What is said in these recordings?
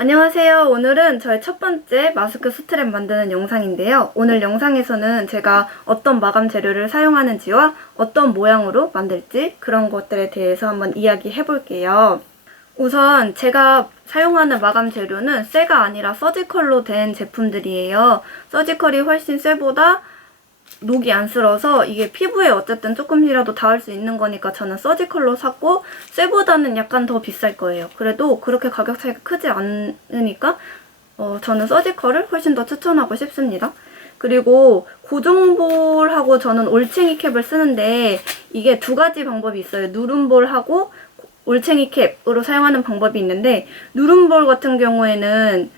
안녕하세요. 오늘은 저의 첫 번째 마스크 스트랩 만드는 영상인데요. 오늘 영상에서는 제가 어떤 마감 재료를 사용하는지와 어떤 모양으로 만들지 그런 것들에 대해서 한번 이야기해 볼게요. 우선 제가 사용하는 마감 재료는 쇠가 아니라 서지컬로 된 제품들이에요. 서지컬이 훨씬 쇠보다 녹이 안 슬어서 이게 피부에 어쨌든 조금이라도 닿을 수 있는 거니까 저는 서지컬로 샀고, 쇠보다는 약간 더 비쌀 거예요. 그래도 그렇게 가격 차이가 크지 않으니까 저는 서지컬을 훨씬 더 추천하고 싶습니다. 그리고 고정볼하고 저는 올챙이 캡을 쓰는데 이게 두 가지 방법이 있어요. 누름볼하고 올챙이 캡으로 사용하는 방법이 있는데, 누름볼 같은 경우에는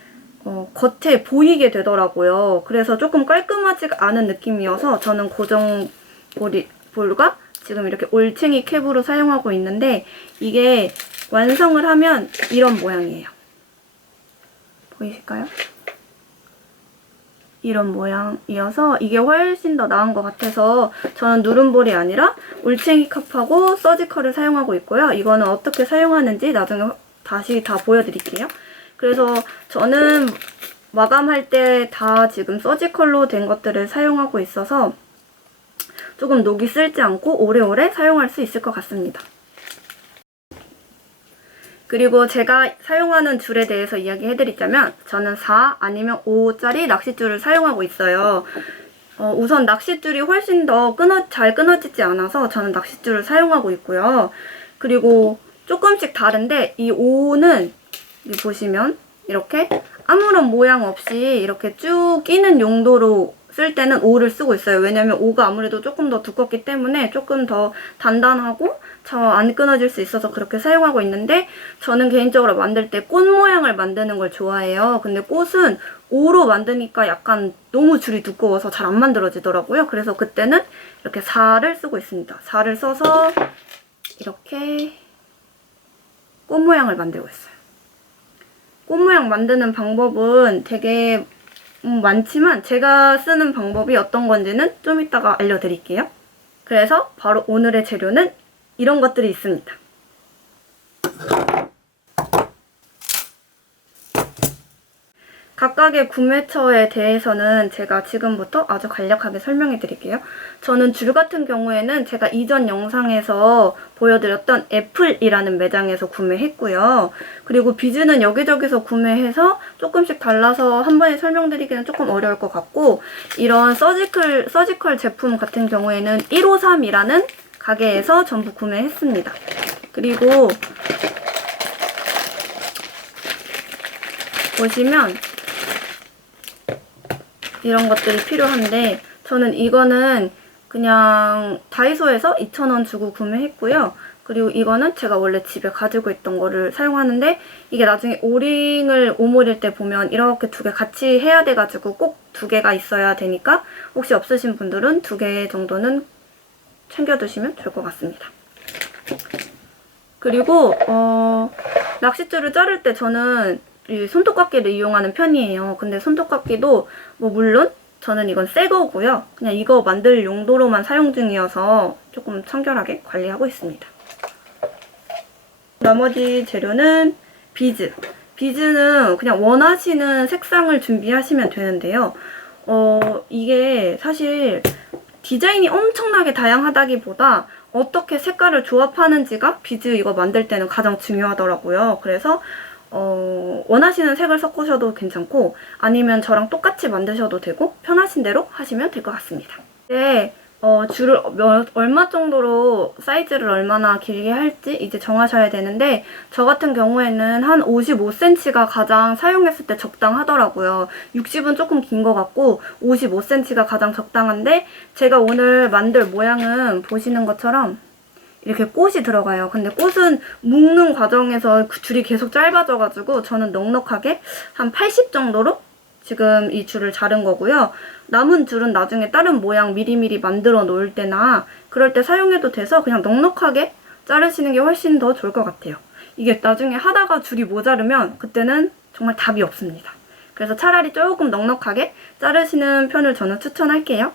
겉에 보이게 되더라고요. 그래서 조금 깔끔하지 않은 느낌이어서 저는 고정볼과 지금 이렇게 올챙이 캡으로 사용하고 있는데, 이게 완성을 하면 이런 모양이에요. 보이실까요? 이런 모양이어서 이게 훨씬 더 나은 것 같아서 저는 누름볼이 아니라 올챙이 캡하고 서지컬을 사용하고 있고요. 이거는 어떻게 사용하는지 나중에 다시 다 보여드릴게요. 그래서 저는 마감할 때 다 지금 서지컬로 된 것들을 사용하고 있어서 조금 녹이 슬지 않고 오래오래 사용할 수 있을 것 같습니다. 그리고 제가 사용하는 줄에 대해서 이야기해드리자면, 저는 4 아니면 5짜리 낚싯줄을 사용하고 있어요. 우선 낚싯줄이 훨씬 더 잘 끊어지지 않아서 저는 낚싯줄을 사용하고 있고요. 그리고 조금씩 다른데, 이 5는 여기 보시면 이렇게 아무런 모양 없이 이렇게 쭉 끼는 용도로 쓸 때는 5를 쓰고 있어요. 왜냐면 5가 아무래도 조금 더 두껍기 때문에 조금 더 단단하고 잘 안 끊어질 수 있어서 그렇게 사용하고 있는데, 저는 개인적으로 만들 때 꽃 모양을 만드는 걸 좋아해요. 근데 꽃은 5로 만드니까 약간 너무 줄이 두꺼워서 잘 안 만들어지더라고요. 그래서 그때는 이렇게 4를 쓰고 있습니다. 4를 써서 이렇게 꽃 모양을 만들고 있어요. 꽃 모양 만드는 방법은 되게 많지만 제가 쓰는 방법이 어떤 건지는 좀 이따가 알려드릴게요. 그래서 바로 오늘의 재료는 이런 것들이 있습니다. 각각의 구매처에 대해서는 제가 지금부터 아주 간략하게 설명해 드릴게요. 저는 줄 같은 경우에는 제가 이전 영상에서 보여드렸던 애플이라는 매장에서 구매했고요. 그리고 비즈는 여기저기서 구매해서 조금씩 달라서 한 번에 설명드리기는 조금 어려울 것 같고, 이런 서지컬 제품 같은 경우에는 153이라는 가게에서 전부 구매했습니다. 그리고 보시면 이런 것들이 필요한데, 저는 이거는 그냥 다이소에서 2,000원 주고 구매했고요. 그리고 이거는 제가 원래 집에 가지고 있던 거를 사용하는데, 이게 나중에 오링을 오므릴 때 보면 이렇게 두 개 같이 해야 돼가지고 꼭 두 개가 있어야 되니까 혹시 없으신 분들은 2개 정도는 챙겨두시면 좋을 것 같습니다. 그리고 낚싯줄을 자를 때 저는 이 손톱깎이를 이용하는 편이에요. 근데 손톱깎이도 물론 저는 이건 새 거고요. 그냥 이거 만들 용도로만 사용 중이어서 조금 청결하게 관리하고 있습니다. 나머지 재료는 비즈. 비즈는 그냥 원하시는 색상을 준비하시면 되는데요. 이게 사실 디자인이 엄청나게 다양하다기보다 어떻게 색깔을 조합하는지가 비즈 이거 만들 때는 가장 중요하더라고요. 그래서 원하시는 색을 섞으셔도 괜찮고, 아니면 저랑 똑같이 만드셔도 되고, 편하신 대로 하시면 될 것 같습니다. 이제 줄을 얼마 정도로 사이즈를 얼마나 길게 할지 이제 정하셔야 되는데, 저 같은 경우에는 한 55cm가 가장 사용했을 때 적당하더라고요. 60은 조금 긴 것 같고 55cm가 가장 적당한데, 제가 오늘 만들 모양은 보시는 것처럼 이렇게 꽃이 들어가요. 근데 꽃은 묶는 과정에서 그 줄이 계속 짧아져가지고 저는 넉넉하게 한 80 정도로 지금 이 줄을 자른 거고요. 남은 줄은 나중에 다른 모양 미리미리 만들어 놓을 때나 그럴 때 사용해도 돼서 그냥 넉넉하게 자르시는 게 훨씬 더 좋을 것 같아요. 이게 나중에 하다가 줄이 모자르면 그때는 정말 답이 없습니다. 그래서 차라리 조금 넉넉하게 자르시는 편을 저는 추천할게요.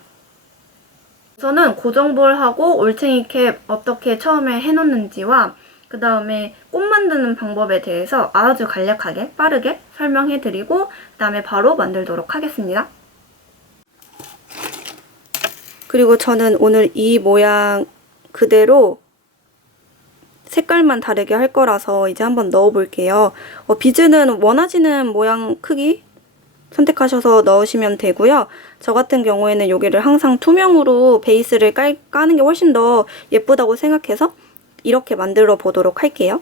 우선은 고정볼하고 올챙이 캡 어떻게 처음에 해놓는지와 그 다음에 꽃 만드는 방법에 대해서 아주 간략하게 빠르게 설명해드리고 그 다음에 바로 만들도록 하겠습니다. 그리고 저는 오늘 이 모양 그대로 색깔만 다르게 할 거라서 이제 한번 넣어 볼게요. 비즈는 원하시는 모양 크기 선택하셔서 넣으시면 되고요. 저 같은 경우에는 여기를 항상 투명으로 베이스를 까는 게 훨씬 더 예쁘다고 생각해서 이렇게 만들어 보도록 할게요.